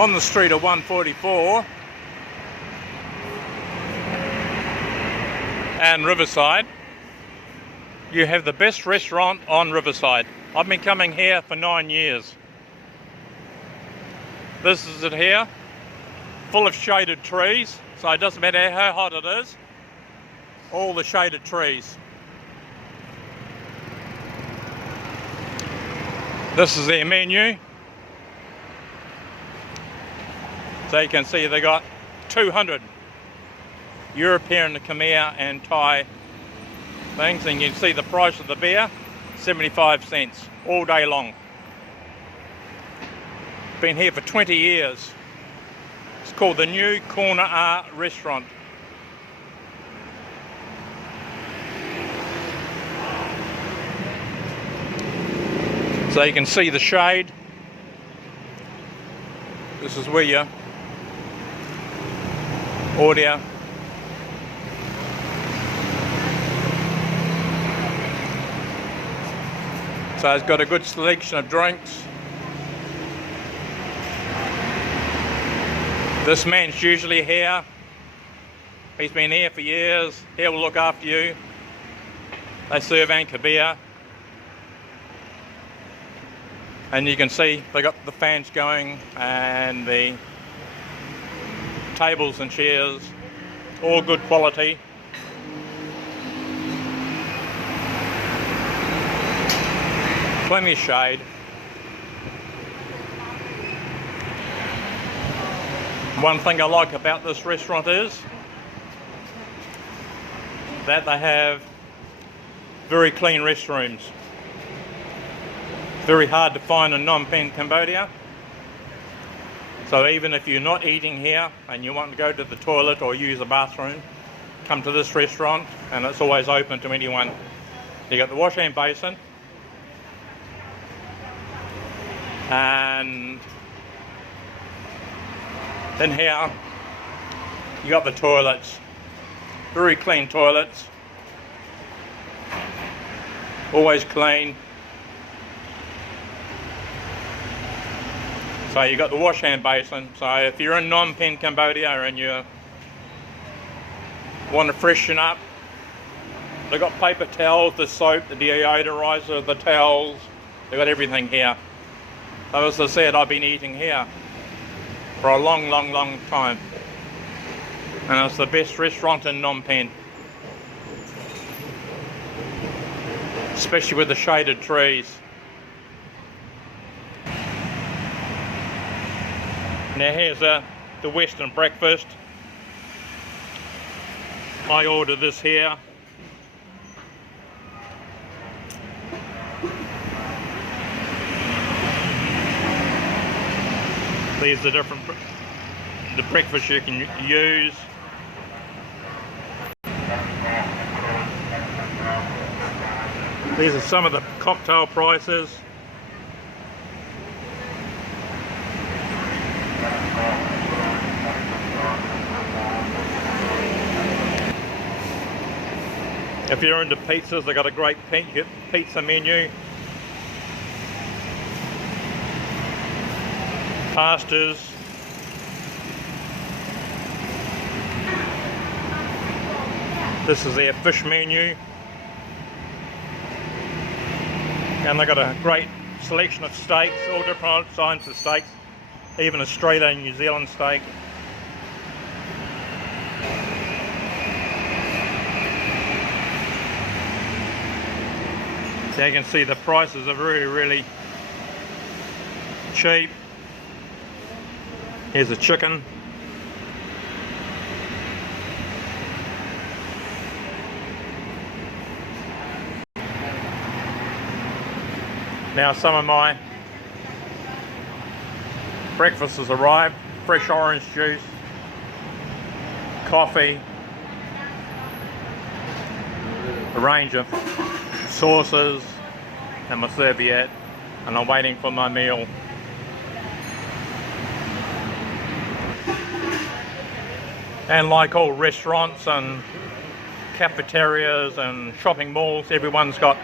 On the street of 144 and Riverside, you have the best restaurant on Riverside. I've been coming here for 9 years. This is it here, full of shaded trees, so it doesn't matter how hot it is, all the shaded trees. This is their menu. So you can see they got 200 European, Khmer and Thai things, and you can see the price of the beer, 75 cents all day long. Been here for 20 years. It's called the New Corner Art Restaurant. So you can see the shade. This is where you order. So it's got a good selection of drinks. This man's usually here. He's been here for years. He'll look after you. They serve Anchor beer. And you can see they got the fans going and the tables and chairs, all good quality. Plenty of shade. One thing I like about this restaurant is that they have very clean restrooms. Very hard to find in Phnom Penh, Cambodia. So even if you're not eating here and you want to go to the toilet or use a bathroom, come to this restaurant and it's always open to anyone. You got the wash hand basin and then here you got the toilets. Very clean toilets. Always clean. So you got the wash hand basin. So if you're in Phnom Penh, Cambodia and you want to freshen up, they've got paper towels, the soap, the deodorizer, the towels. They've got everything here. So as I said, I've been eating here for a long time. And it's the best restaurant in Phnom Penh. Especially with the shaded trees. Now here's the Western breakfast. I ordered this here. These are the breakfast you can use. These are some of the cocktail prices. If you're into pizzas, they've got a great pizza menu. Pastas. This is their fish menu. And they've got a great selection of steaks, all different kinds of steaks, even Australia and New Zealand steak. So you can see the prices are really cheap. Here's a chicken. Now some of my breakfast has arrived. Fresh orange juice, coffee, a range of sauces and my serviette, and I'm waiting for my meal. And like all restaurants and cafeterias and shopping malls, everyone's got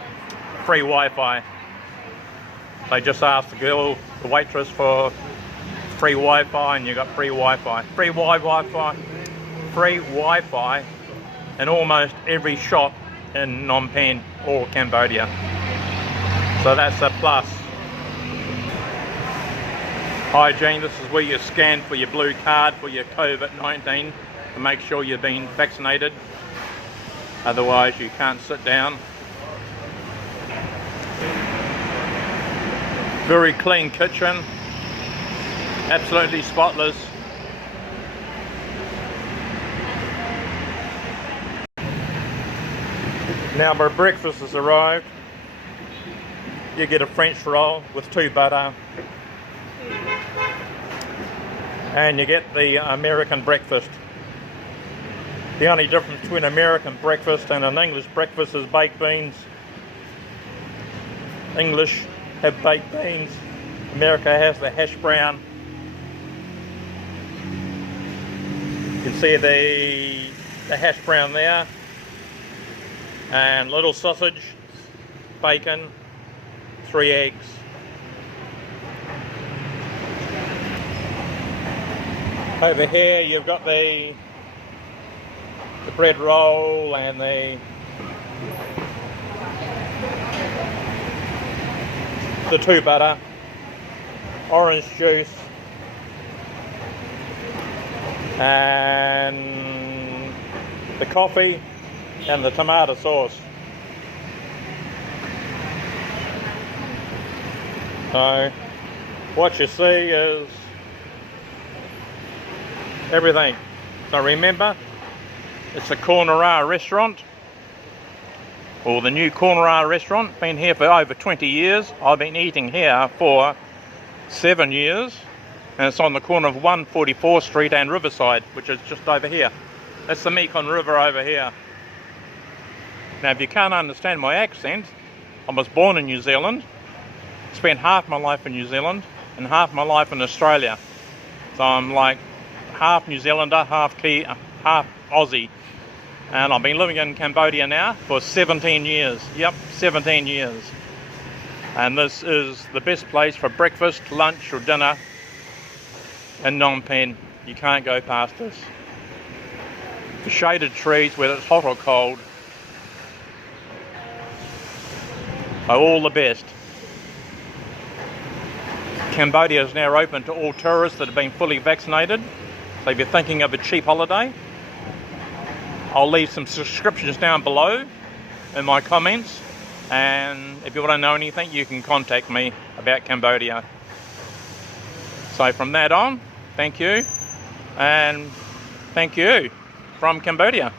free Wi-Fi. They just ask the girl, the waitress, for free Wi-Fi, and you got free Wi-Fi. Free Wi-Fi in almost every shop in Phnom Penh or Cambodia. So that's a plus. Hygiene, this is where you scan for your blue card for your COVID-19 to make sure you've been vaccinated. Otherwise you can't sit down. Very clean kitchen. Absolutely spotless. Now my breakfast has arrived. You get a French roll with 2 butter. And you get the American breakfast. The only difference between American breakfast and an English breakfast is baked beans. English have baked beans. America has the hash brown. You can see the hash brown there. And little sausage, bacon, 3 eggs. Over here you've got the bread roll and the 2 butter, orange juice, and the coffee and the tomato sauce. So what you see is everything. So remember, it's the Cornera restaurant, or the new Cornera restaurant. Been here for over 20 years. I've been eating here for 7 years, and it's on the corner of 144th Street and Riverside, which is just over here. That's the Mekong River over here. Now if you can't understand my accent, I was born in New Zealand, spent half my life in New Zealand and half my life in Australia. So I'm like half New Zealander, half Aussie. And I've been living in Cambodia now for 17 years. Yep, 17 years. And this is the best place for breakfast, lunch or dinner in Phnom Penh. You can't go past this. The shaded trees, whether it's hot or cold, are all the best. Cambodia is now open to all tourists that have been fully vaccinated. So if you're thinking of a cheap holiday, I'll leave some subscriptions down below in my comments, and if you want to know anything, you can contact me about Cambodia. So from that on, thank you, and thank you from Cambodia.